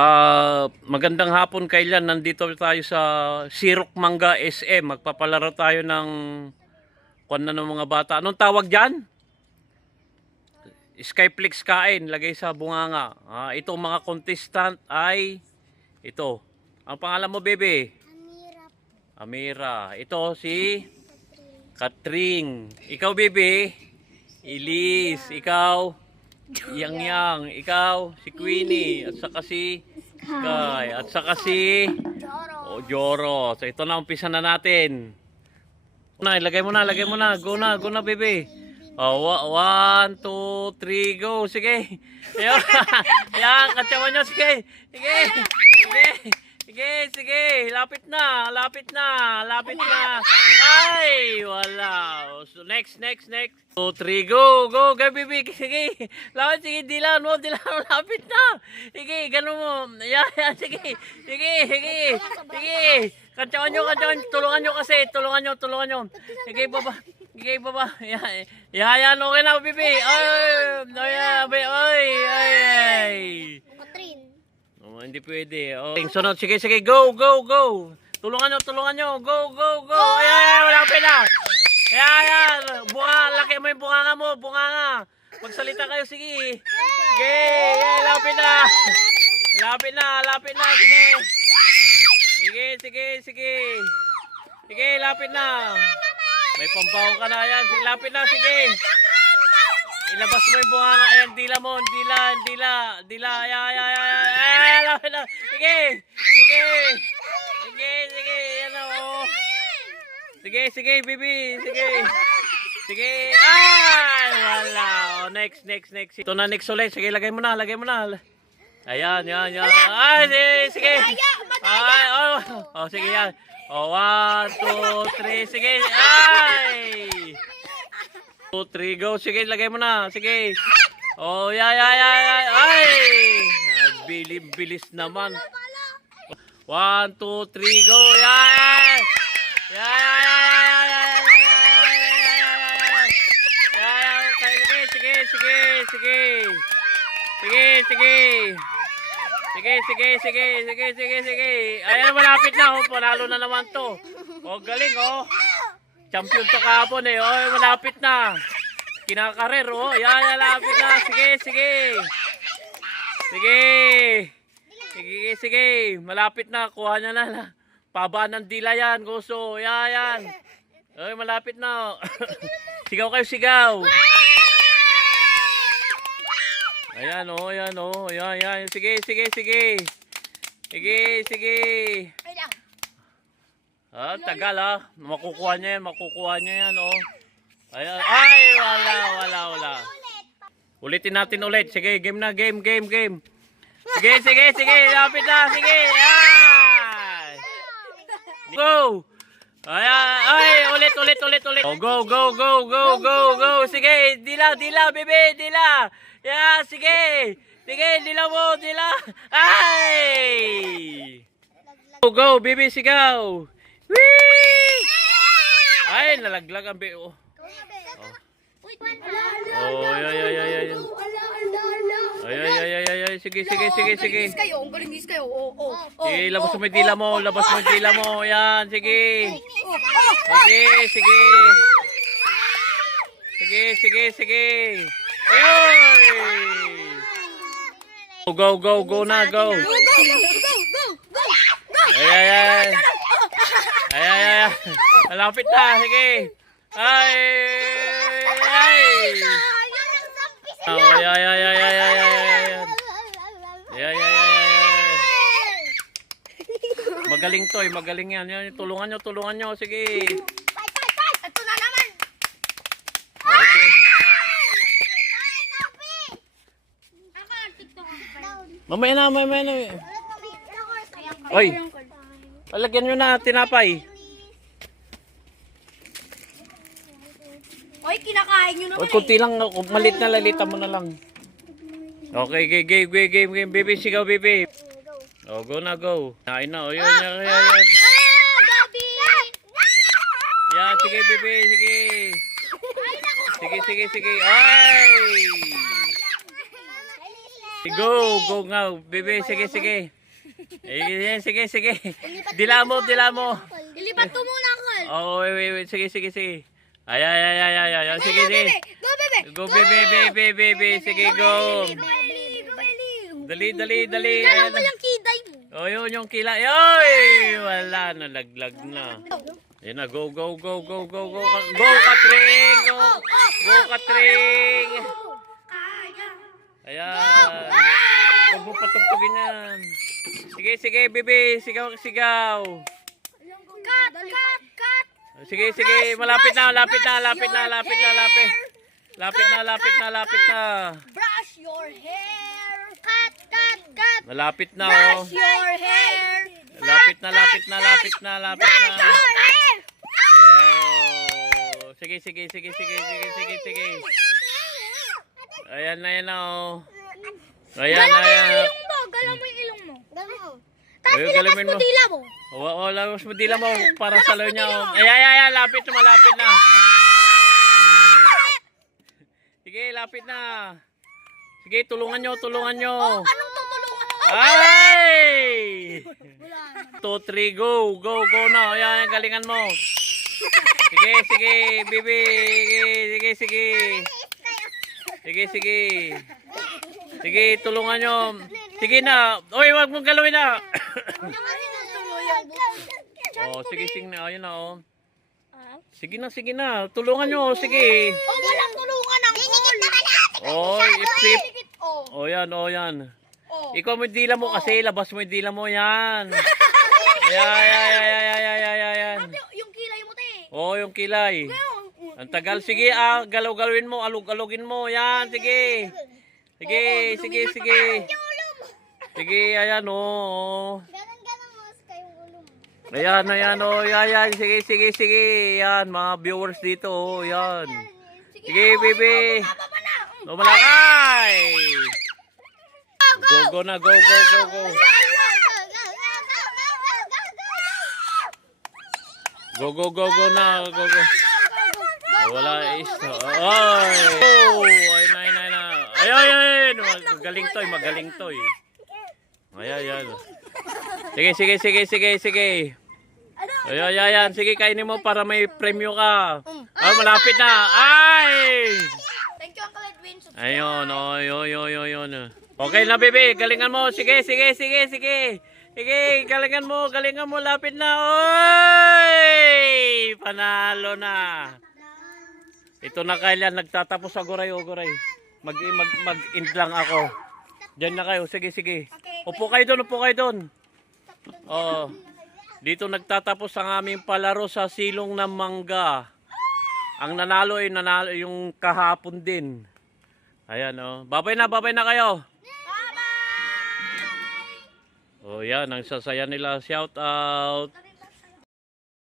Ah, magandang hapon kailan. Nandito tayo sa Sirok Manga SM. Magpapalaro tayo ng kung na ng mga bata. Anong tawag diyan? Skyflix kain, lagay sa bunganga. Ah, ito mga contestant ay ito. Ang pangalan mo, bebe? Amira Amira. Ito si Katring. Ikaw, bebe? Elise. Ikaw? Yang Yang. Ikaw? Si Queenie. At saka si Sky. At saka si Joro. oh, Joro. So ito na, umpisa na natin. Na, ilagay mo na, lagay mo na. Go na, go na, bebe. Oh, one, two, three, go. Sige. Yan, yan, katsawan nyo. Sige. Sige. Sige. Sige, sige. Lapit na, lapit na, lapit na. Ay, wala. So, next, next, next. Two, three, go, go, go. Sige. Lapit, sige, dilan mo, dilan mo, lapit na. Sige, ganun mo. Yan, yan, sige. Sige, sige. Sige. Kantsawan nyo, kantsawan. Tulungan nyo kasi. Tulungan nyo, tulungan nyo. Sige, baba. Sige, baba. Yan, yan. Okay na, baby. Ay, ay, ay, ay, ay. Hindi pwede. Oh. Sunod, sige, sige, go, go, go. Tulungan nyo, tulungan nyo. Go, go, go. Ayan, ayan, wala pa na. Ayan, ayan. Bunga, laki mo yung bunganga mo, bunganga. Magsalita kayo, sige. Sige, ayan, lapit na. Lapit na, lapit na, sige. Sige, sige, sige. Sige, lapit na. May pampaw ka na, ayan. Lapit na, sige. Ilabas mo yung bunganga. Ayan, dila mo. Dila, dila, dila. Ayan, ayan, ayan. Ayan, ayan. Sige. Sige. Sige, sige. Ayan o. Oh. Sige, sige, baby. Sige. Sige. Ah! Wala. Oh, next, next, next. Ito na next ulit. Sige, lagay mo na. Lagay mo na. Ayan, yan, yan. Ay, sige. sige. Ay, oh, oh, sige yan. Oh, one, two, three. Sige. Ah! 2, 3, go. Sige, lagay mo na. Sige. Oh, yeah, yeah, yeah, yeah. Ay! Bilis-bilis naman. 1, 2, 3, go. Yeah! Yeah, yeah, yeah. Sige, sige, sige. Sige, sige. Sige, sige, sige, sige, sige, sige. Ayan, malapit na. Oh, panalo na naman to. Oh, galing, oh. Champion to kahapon eh. Oh, malapit na. Kinakarer, oh. Yan, malapit na. Sige, sige. Sige. Sige, sige. Malapit na. Kuha niya na. na. Paba ng dila yan, gusto. Yan, yan. Ay, malapit na. sigaw kayo, sigaw. Ayan, oh, ayan, oh. Ayan, ayan. Sige, sige, sige. Sige, sige. Ay. Ah, tagal ah. Makukuha niya yan, makukuha niya yan, oh. Ayan. Ay, wala, wala, wala. Ulitin natin ulit. Sige, game na, game, game, game. Sige, sige, sige. Lapit na, sige. Ay! Go! Ayan, ay, ulit, ulit, ulit, ulit. Oh, go, go, go, go, go, go. Sige, dila, dila, bebe, dila. Yeah, sige. Sige, dila mo, dila. Ay! Go, go, bebe, sigaw. Whee! Ay, nalaglag ang be. Oh, oh ay, ay, ay, ay, ay. Ay, ay, ay, ay, ay, ay. Sige, sige, sige, sige. Ang kayo, ang galing kayo. Oo, oo. oo, Sige, labas mo yung dila mo, labas mo yung dila mo. Yan, sige. Sige, sige. Sige, sige, sige. Ay! Go, go, go, go na, go. Go, go, go, go, go, go. Ay, ay, ay. Ay, ay, ay. Malapit na. Sige. Ay. Ay. Ay, ay, ay, ay, ay, ay, ay. Ay, ay, ay, Magaling to, eh. magaling yan. yan. Tulungan nyo, tulungan nyo. Sige. Ito na naman. Okay. Mamaya na, mamaya na. Oy palagyan nyo na, tinapay. Oy, kinakain nyo naman O, kunti lang, kung malit na lalita mo na lang. Okay, game, game, game, game, game, baby, sigaw, baby. O, go na, go. Kain na, o, yun, yan, yan, yan. Ah, Gabi! Yan, sige, baby, sige. Sige, sige, sige. Ay! Go, go nga. Bebe, sige, sige. Eh, sige, sige. Dila mo, dila mo. Ilipat ko muna, Uncle. Oh, wait, wait, wait. Sige, sige, sige. Ay, ay, ay, ay, ay, ay. Sige, sige. Go, bebe. Go, bebe, bebe, bebe. Sige, go. Go, Eli. Go, Eli. Dali, dali, dali. Kala mo lang kiday mo. Oh, yun yung kila. Oy! Wala na, laglag na. Yan na, go, go, go, go, go, go. Go, Katring! Go, go Katring! Ayan. Huwag mo patugtugin yan. Sige, sige, bebe. Sigaw, sigaw. Cut, cut, cut. Sige, sige. Malapit na, lapit na, lapit na, lapit na, lapit. Lapit na, lapit na, lapit na. Brush your hair. Cut, cut, cut. Malapit na, oh. Brush your hair. Lapit na, lapit na, lapit na, lapit na. Oh. Sige, sige, sige, sige, sige, sige, sige. Ayan na, yan na, oh. Ayan na, yan. Ilong mo, galaw mo yung ilong mo. Tapos Ayun, ilabas galamin mo mo. dila mo. Oo, oh, lagos mo dila mo para sa loy niya. Oh. Ay, ay, ay, ay, lapit na, malapit na. Sige, lapit na. Sige, tulungan nyo, tulungan nyo. Anong tutulungan? Ay! 2, 3, go! Go, go na. Ayan, galingan mo. Sige, sige, bibi. Sige, sige. Sige, sige. Sige, tulungan nyo. Sige na. Uy, wag mong galawin na. Oh, sige, sige na. Ayun na, oh. Sige na, sige na. Tulungan nyo, sige. Oh, walang tulungan ang Oh, ipsip. Oh. Oh, yan, oh, yan. Oh. Ikaw mo yung dila mo kasi, labas mo yung dila mo, yan. Ayan, ayan, ayan, ayan, ayan, ayan. Yung kilay mo, te. Oh, yung kilay. Ang tagal. Sige, ah, galaw-galawin mo, alug-alugin mo. Yan, sige. Sige, sige, sige. Sige, ayan, oh. oh. Ganon-ganon mo sa kayong ulo mo. Ayan, ayan, oh. Yan, yan. Sige, sige, sige. Yan, mga viewers dito, oh. Yan. Sige, baby. Lumalakay. Go, go na, go, go, go, go. Go, go, go, go na. Go, go. Wala is. Ay! Oh! Ay, na, ay, na. Ay, ay, ay! Magaling to, eh, magaling to. eh. Ay, ay, ay. Sige, sige, sige, sige, sige. Ay, ay, ay, ay. Sige, kainin mo para may premyo ka. Ah, malapit na. Ay! Thank you, Uncle Edwin. Ayun, oh, yun, yun, yun, yun. Okay na, bebe. Galingan mo. Sige, sige, sige, sige. Sige, galingan mo, galingan mo. Lapit na. Oy! Panalo na. Ito na kailan. Nagtatapos sa guray, o guray. Mag, mag, mag-end lang ako. Diyan na kayo. Sige, sige. Upo kayo doon, upo kayo doon. Oh. Dito nagtatapos ang aming palaro sa silong ng mangga. Ang nanalo ay nanalo yung kahapon din. Ayan oh. Babay na, babay na kayo. Oh, yan ang sasaya nila. Shout out.